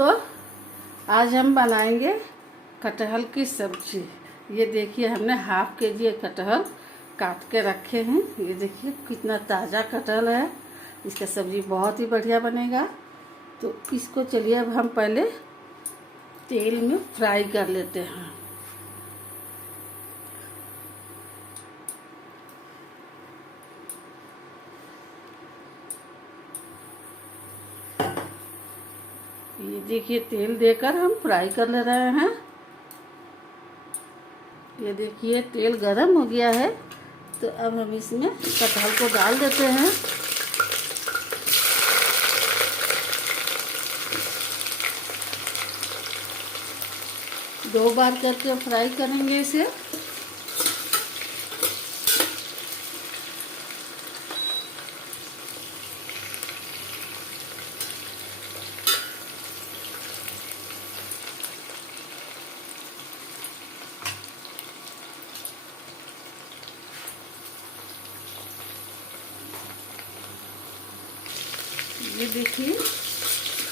दोस्तों, आज हम बनाएंगे कटहल की सब्जी। ये देखिए, हमने हाफ के जी कटहल काट के रखे हैं। ये देखिए कितना ताज़ा कटहल है। इसका सब्जी बहुत ही बढ़िया बनेगा। तो इसको चलिए अब हम पहले तेल में फ्राई कर लेते हैं। ये देखिए, तेल देकर हम फ्राई कर ले रहे हैं। ये देखिए तेल गरम हो गया है। तो अब हम इसमें कटहल को डाल देते हैं। दो बार करके फ्राई करेंगे इसे। ये देखिए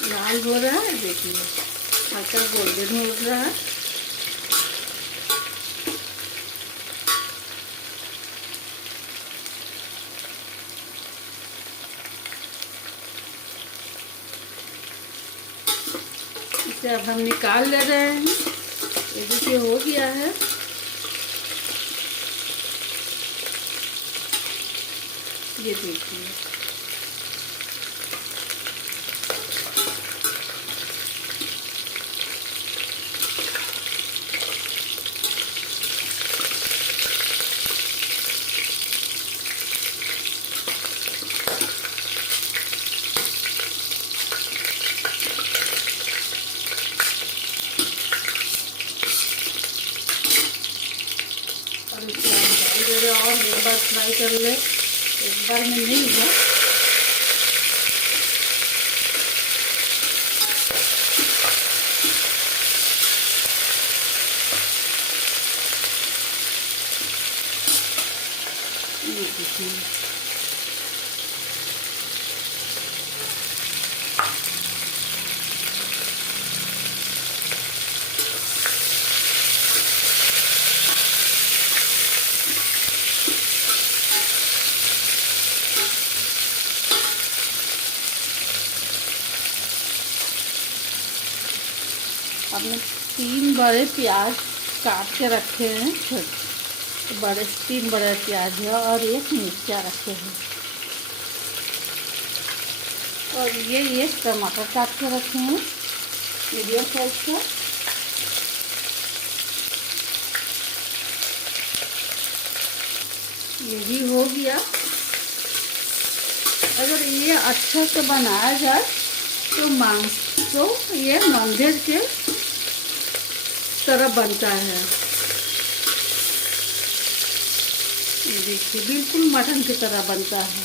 लाल हो रहा है। देखिए हल्का गोल्डन हो रहा है। इसे अब हम निकाल ले रहे हैं। ये देखिए हो गया है। ये देखिए और एक बार फ्राई कर ले। एक बार में नहीं हुआ। हमने 3 बड़े प्याज काट के रखे हैं। बड़े 3 बड़े प्याज है और 1 मिर्चा रखे हैं। और ये टमाटर काट के रखे हैं मीडियम साइज का। ये भी हो गया। अगर ये अच्छा से बनाया जाए तो मांस तो ये नॉनवेज के तरह बनता है। ये देखिए बिल्कुल मटन की तरह बनता है।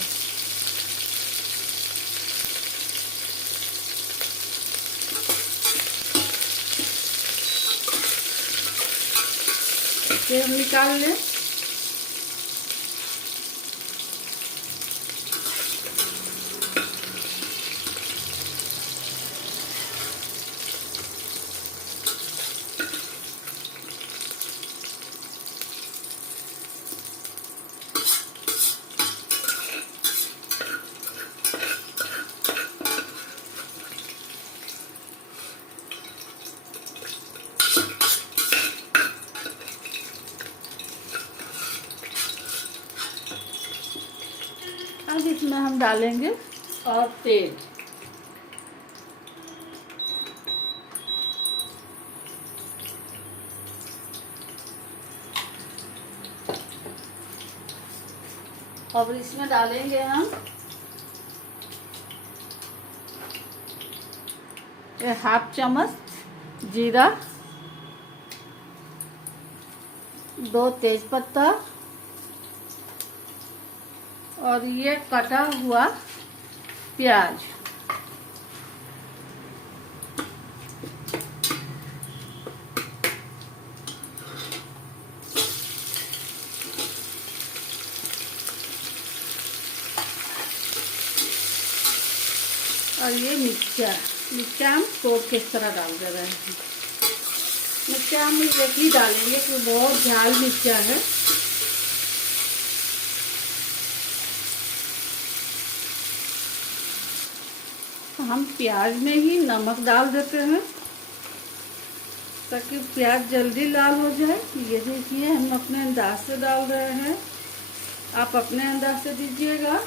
इसे हम निकाल लें। अब इसमें हम डालेंगे और तेल। अब इसमें डालेंगे हम हाफ चम्मच जीरा, 2 तेजपत्ता और ये कटा हुआ प्याज। और ये मिर्चा, मिर्चा हम तोड़ के इस तरह डाल दे रहे हैं। मिर्चा हम एक ही डालेंगे क्योंकि बहुत झाल मिर्चा है। हम प्याज में ही नमक डाल देते हैं ताकि प्याज जल्दी लाल हो जाए। ये देखिए हम अपने अंदाज से डाल रहे हैं, आप अपने अंदाज से दीजिएगा।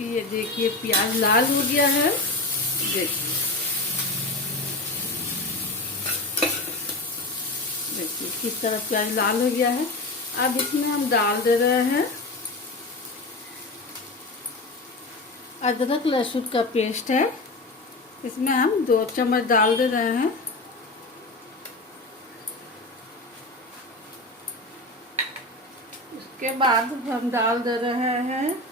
ये देखिए प्याज लाल हो गया है। देखिए किस तरह प्याज लाल हो गया है। अब इसमें हम डाल दे रहे हैं अदरक लहसुन का पेस्ट है, इसमें हम 2 चम्मच डाल दे रहे हैं। उसके बाद हम डाल दे रहे हैं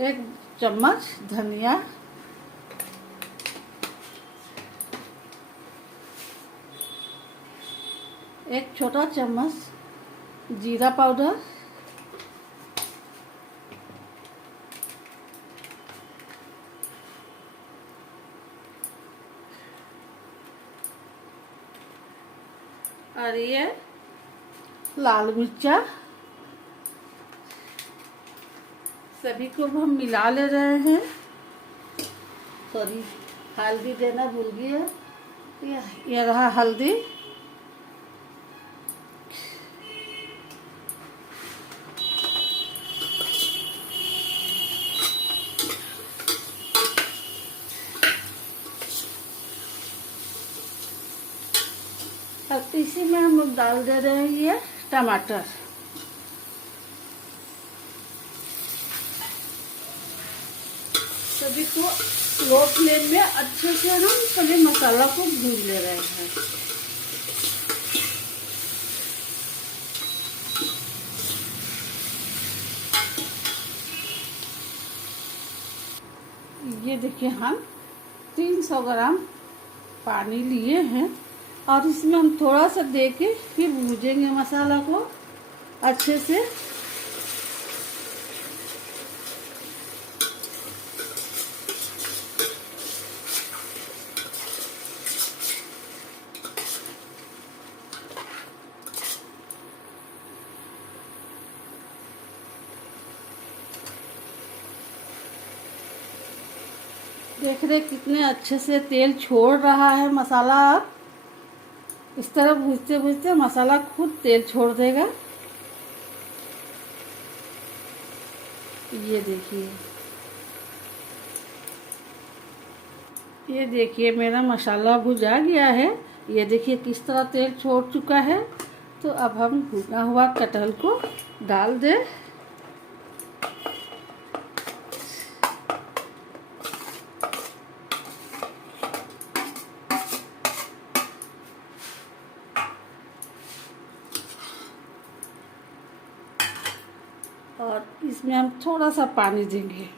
1 चम्मच धनिया, 1 छोटा चम्मच जीरा पाउडर, और ये लाल मिर्चा। सभी को हम मिला ले रहे हैं। सॉरी, हल्दी देना भूल गया। ये रहा हल्दी। अब इसी में हम लोग डाल दे रहे हैं ये टमाटर। सभी को लो फ्लेम में अच्छे से हम पहले मसाला को भून ले रहे हैं। ये देखिए हम 300 ग्राम पानी लिए हैं और इसमें हम थोड़ा सा देके फिर भूजेंगे मसाला को अच्छे से। देख रहे कितने अच्छे से तेल छोड़ रहा है मसाला। अब इस तरह भूनते भूनते मसाला खुद तेल छोड़ देगा। ये देखिए मेरा मसाला भुजा गया है। ये देखिए किस तरह तेल छोड़ चुका है। तो अब हम भुना हुआ कटहल को डाल दें। और इसमें हम थोड़ा सा पानी देंगे।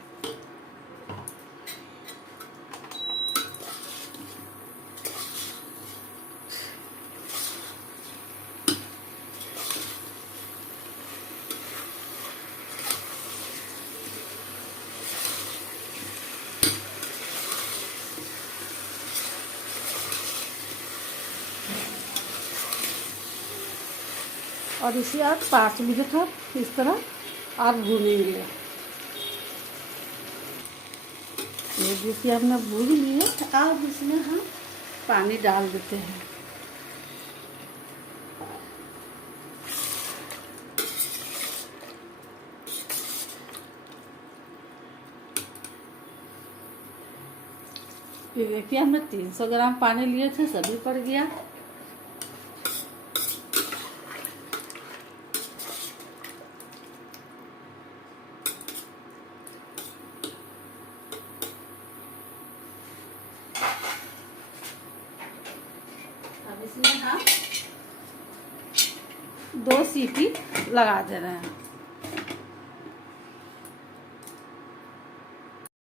और इसे आप 5 मिनट आप इस तरह आप भूनेंगे। ये देखिए हमने भून लिए। अब इसमें हम पानी डाल देते हैं। ये देखिए हमने 300 ग्राम पानी लिए थे, सभी पड़ गया। अब इसमें हम 2 सीटी लगा दे रहे हैं।